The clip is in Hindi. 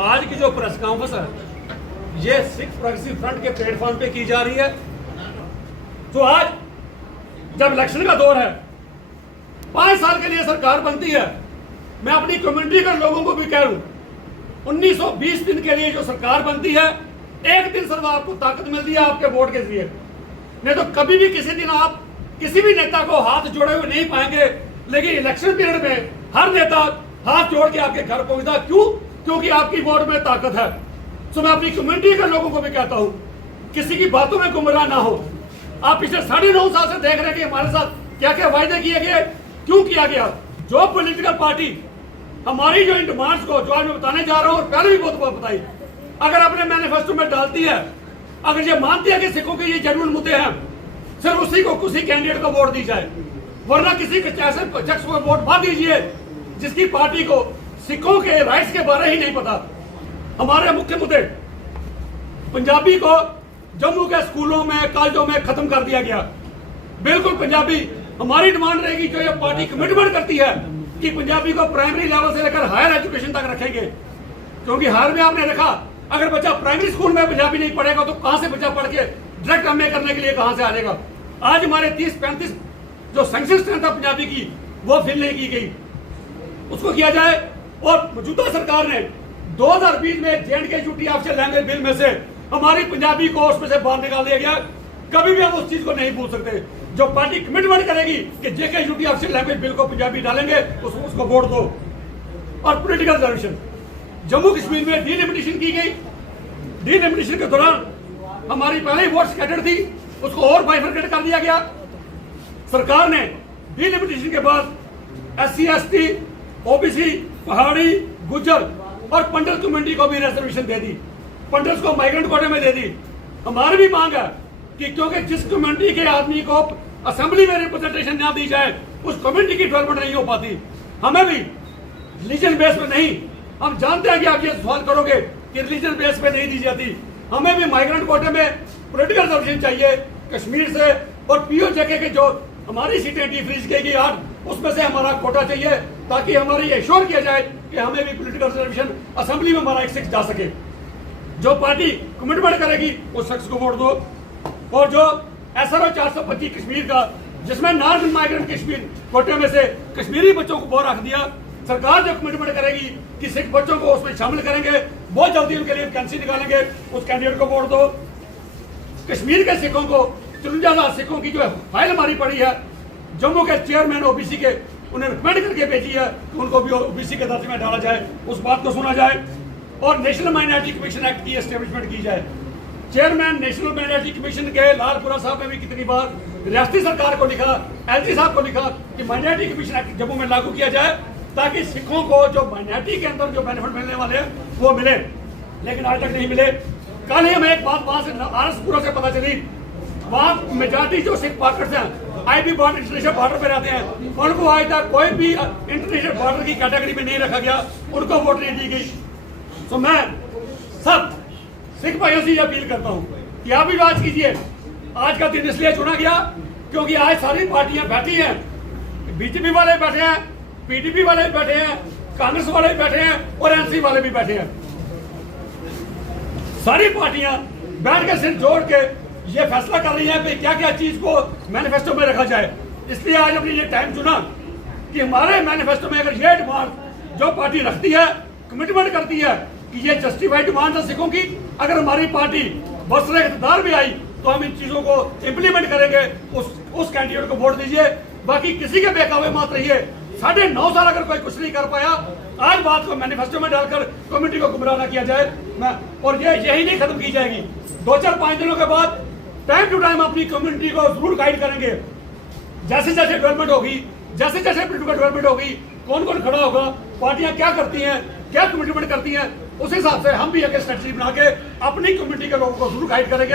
आज की जो प्रेस कॉन्फ्रेंस है ये सिख प्रोग्रेसिव फ्रंट के प्लेटफॉर्म पे की जा रही है। तो आज जब इलेक्शन का दौर है, 5 साल के लिए सरकार बनती है, मैं अपनी कम्युनिटी के लोगों को भी कह रहा हूं 1920 दिन के लिए जो सरकार बनती है, एक दिन सिर्फ आपको ताकत मिलती है आपके वोट के जरिए, नहीं तो कभी भी किसी दिन आप किसी भी नेता को हाथ जोड़े हुए नहीं पाएंगे। लेकिन इलेक्शन पीरियड में हर नेता हाथ जोड़ के आपके घर पहुंचता। क्यों? क्योंकि आपकी वोट में ताकत है। तो मैं अपनी कम्युनिटी के लोगों को भी कहता हूं, किसी की बातों में गुमराह ना हो। आप पिछले 9.5 साल से देख रहे हैं कि हमारे साथ क्या क्या वायदे किए गए, क्यों किया गया। जो पॉलिटिकल पार्टी हमारी जो इन डिमांड्स को जो आज मैं बताने जा रहा हूं, और पहले भी बहुत बताई, अगर अपने मैनिफेस्टो में डालती है, अगर ये मानती है कि सिखों के ये जेन्युइन मुद्दे हैं, सिर्फ उसी को किसी कैंडिडेट को वोट दी जाए, वरना किसी ऐसे शख्स को वोट मत दीजिए जिसकी पार्टी को सिखों के राइट्स के बारे ही नहीं पता। हमारे मुख्य मुद्दे, पंजाबी को जम्मू के स्कूलों में कॉलेजों में खत्म कर दिया गया। बिल्कुल पंजाबी हमारी डिमांड रहेगी, जो ये पार्टी कमिटमेंट करती है कि पंजाबी को प्राइमरी लेवल से लेकर हायर एजुकेशन तक रखेंगे। क्योंकि हाल में आपने देखा, अगर बच्चा प्राइमरी स्कूल में पंजाबी नहीं पढ़ेगा तो कहां से बच्चा पढ़ के डायरेक्ट एमए करने के लिए कहां से आ जाएगा। आज हमारे 30-35 जो सैंक्शन स्ट्रेंथ है पंजाबी की, वो फिल नहीं की गई, उसको किया जाए। और मौजूदा सरकार ने 2020 में J&K UT official language bill में से हमारी पंजाबी को उसमें से बाहर निकाल दिया गया। कभी भी हम उस चीज को नहीं भूल सकते। जो पार्टी कमिटमेंट करेगी कि जेके यूटी ऑफिशियल लैंग्वेज बिल को पंजाबी डालेंगे, उसको वोट दो। और पॉलिटिकल रिजर्वेशन, जम्मू कश्मीर में डीलिमिटेशन की गई। डीलिमिटेशन के दौरान हमारी पहले ही वोट स्कैटर्ड थी, उसको और बाइफरकेट कर दिया गया। सरकार ने डीलिमिटेशन के बाद SC ST OBC पहाड़ी गुज्जर और पंडित कम्युनिटी को भी रिजर्वेशन दे दी, पंडित को माइग्रेंट कोटे में दे दी। हमारी भी मांग है कि क्योंकि जिस कम्युनिटी के आदमी को असेंबली में रिप्रेजेंटेशन ना दी जाए, उस कम्युनिटी की डेवलपमेंट नहीं हो पाती। हमें भी रिलीजन बेस पे नहीं, हम जानते हैं कि आप ये सवाल करोगे कि रिलीजन बेस पे नहीं दी जाती, हमें भी माइग्रेंट कोटे में पॉलिटिकल रिजर्वेशन चाहिए कश्मीर से। और POJK के जो हमारी सीटें डिफ्रीज की गई 8, उसमें से हमारा कोटा चाहिए, ताकि हमारी एश्योर किया जाए कि हमें भी पॉलिटिकल रिजर्वेशन असेंबली में हमारा एक 6 जा सके। जो पार्टी कमिटमेंट करेगी उस शख्स को वोट दो। और जो SRO 425 कश्मीर का, जिसमें नॉन माइग्रेंट कश्मीर कोटे में से कश्मीरी बच्चों को बहुत रख दिया, सरकार जो कमिटमेंट करेगी कि सिख बच्चों को उसमें शामिल करेंगे, बहुत जल्दी उनके लिए वैकेंसी निकालेंगे, उस कैंडिडेट को वोट दो। कश्मीर के सिखों को 53,000 सिखों की जो फाइल हमारी पड़ी है, जम्मू के चेयरमैन OBC के, उन्हें रिकमेंड करके भेजी है कि उनको भी OBC के दर्जे में डाला जाए, उस बात को सुना जाए। और नेशनल माइनॉरिटी कमीशन एक्ट की एस्टेब्लिशमेंट की जाए। चेयरमैन नेशनल माइनॉरिटी कमीशन के लालपुरा साहब ने भी कितनी बार रियासती सरकार को लिखा, LG साहब को लिखा कि माइनॉरिटी कमीशन एक्ट जम्मू में लागू किया जाए, ताकि सिखों को जो माइनॉरिटी के अंदर जो बेनिफिट मिलने वाले हैं वो मिले। लेकिन आज तक नहीं मिले। कल ही हमें एक बात वहां से RSपुरा से पता चली, वहाँ मेजॉरिटी जो सिख पार्टनर्स हैं IB बॉर्डर इंटरनेशनल बॉर्डर पे रहते हैं, उनको आज तक कोई भी इंटरनेशनल बॉर्डर की कैटेगरी में नहीं रखा गया, उनको वोट नहीं दी गई। तो मैं सब सिख भाइयों से अपील करता हूँ कि आप भी बात कीजिए। आज का दिन इसलिए चुना गया क्योंकि आज सारी पार्टियां बैठी हैं, BJP वाले बैठे हैं, PDP वाले भी बैठे हैं, कांग्रेस वाले भी बैठे हैं और NC वाले भी बैठे हैं। सारी पार्टियां बैठ के सिर जोड़ के ये फैसला कर रही है कि क्या क्या चीज को मैनिफेस्टो में रखा जाए। इसलिए आज अपनी ये टाइम चुना कि हमारे मैनिफेस्टो में अगर ये डिमांड जो पार्टी रखती है, कमिटमेंट करती है कि ये जस्टिफाइड डिमांड है सिखों की, अगर हमारी पार्टी बरसरे इक़्तिदार भी आई तो हम इन चीजों को इम्प्लीमेंट करेंगे। उस कैंडिडेट को वोट दीजिए, बाकी किसी के बेकाबू मत रहिए। 9.5 साल अगर कोई कुछ नहीं कर पाया, आज बात को मैनिफेस्टो में डालकर कमेटी को गुमराह न किया जाए। और ये यही नहीं खत्म की जाएगी। 2-4-5 दिनों के बाद टाइम टू टाइम अपनी कम्युनिटी को जरूर गाइड करेंगे। जैसे जैसे डेवलपमेंट होगी, जैसे जैसे पॉलिटिकल डेवलपमेंट होगी, कौन कौन खड़ा होगा, पार्टियां क्या करती हैं, क्या कमिटमेंट करती हैं, उस हिसाब से हम भी एक स्ट्रेटजी बना के अपनी कम्युनिटी के लोगों को जरूर गाइड करेंगे।